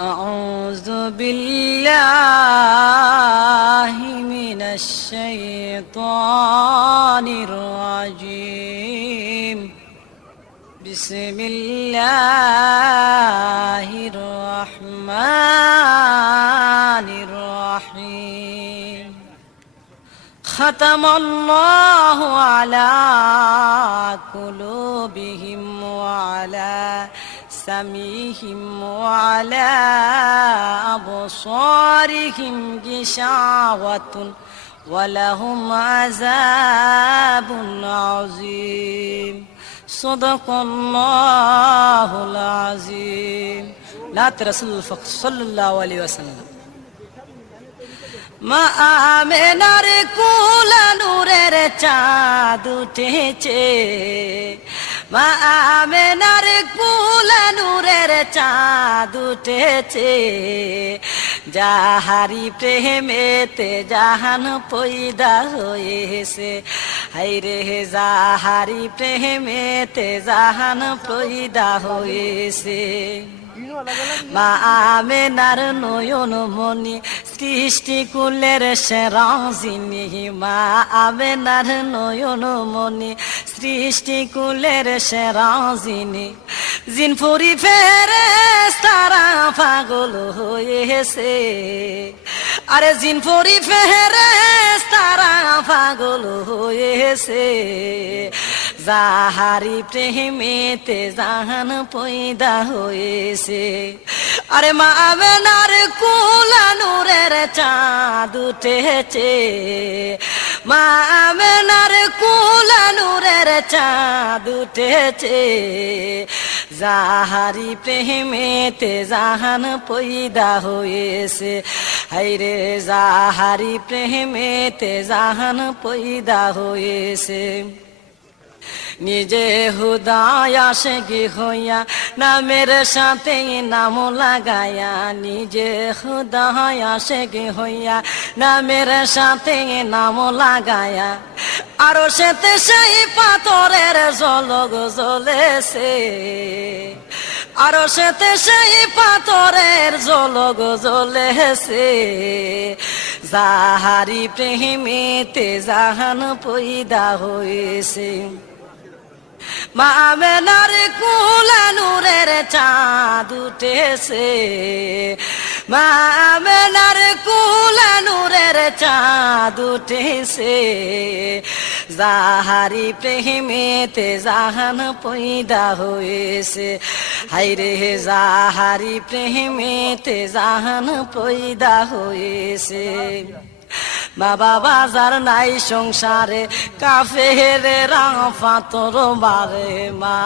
أعوذ بالله من الشيطان الرجيم بسم الله الرحمن الرحيم ختم الله على قلوبهم وعلى سمعهم وعلى أبصارهم غشاوة ولهم عذاب عظيم صدق الله العظيم لا رسول صلى الله عليه وسلم মা আমেনার কুলা নূরের চাঁদ উঠেছে মা আমেনার কুলা নূরের চাঁদ উঠেছে যাহারি প্রেমেতে জাহান পয়দা হয়েছে হায়রে যাহারি প্রেমেতে জাহান পয়দা হয়েছে মা আমেনার নয়ন মনি সৃষ্টি কুলের সেরা যিনি মা আমেনার নয়ন মনি সৃষ্টি কুলের সেরা যিনি জিনপুরি ফেরেশতারা পাগল হয়েছে আরে জিনপুরি ফেরেশতারা পাগল হয়েছে যাহারি প্রেমেতে জাহান পয়দা হয়েছে আরে মা আমেনার কুলা নূরের চাঁদ উঠেছে মা আমেনার কুলা নূরের চাঁদ উঠেছে যাহারি প্রেমেতে জাহান পয়দা হয়েছে হায়রে যাহারি প্রেমেতে জাহান পয়দা হয়েছে নিজে হুদায় আশিকি হইয়া নামের সাথে নাম লাগায়া নিজে হুদায় আশিকি হইয়া নামের সাথে নাম লাগায়া আরো সেতে সেই পাথরের ঝলক জ্বলেছে আরো সেতে সেই পাথরের ঝলক জ্বলেছে যাহারি প্রেমেতে জাহান পয়দা হয়েছে মা আমেনার কুলা নূরের চাঁদ উঠেছে মা আমেনার কুলা নূরের চাঁদ উঠেছে যাহারি প্রেমেতে জাহান পয়দা হয়েছে হায়রে যাহারি প্রেমেতে জাহান পয়দা হয়েছে বাবা বাজার নাই সংসারে কাফেরেরা পাথর মারে মা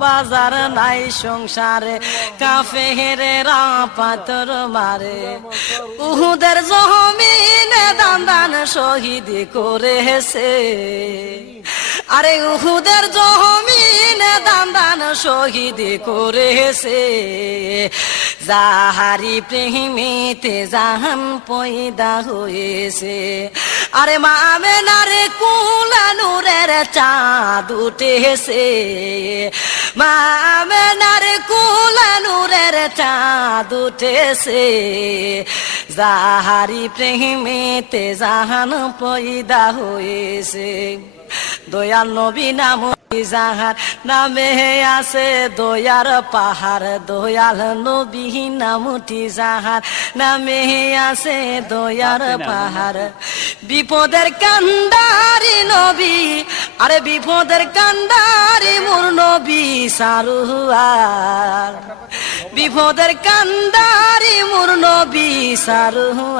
বাজার নাই সংসারে কাফেরেরা পাথর মারে উহুদের জমিনে দান দান শহীদ করেছে আরে উহুদের জমিনে দান দান শহীদ করেছে যাহারি প্রেমেতে জাহান পয়দা হয়েছে আরে মা আমেনার কুলা নূরের চাঁদ উঠেছে মা আমেনার কুলা নূরের চাঁদ উঠেছে যাহারি প্রেমেতে জাহান পয়দা হয়েছে দয়াল নবী নাম যাহার নামে আছে দয়ার পাহাড় দয়াল নবী নামটি যাহার নামে আছে দয়ার পাহাড় বিপদের কান্ডারি নবী আরে বিপদের কান্ডারি মোর নবী সারুয়ার বিপদের কান্ডারি মোর নবী সারুয়ার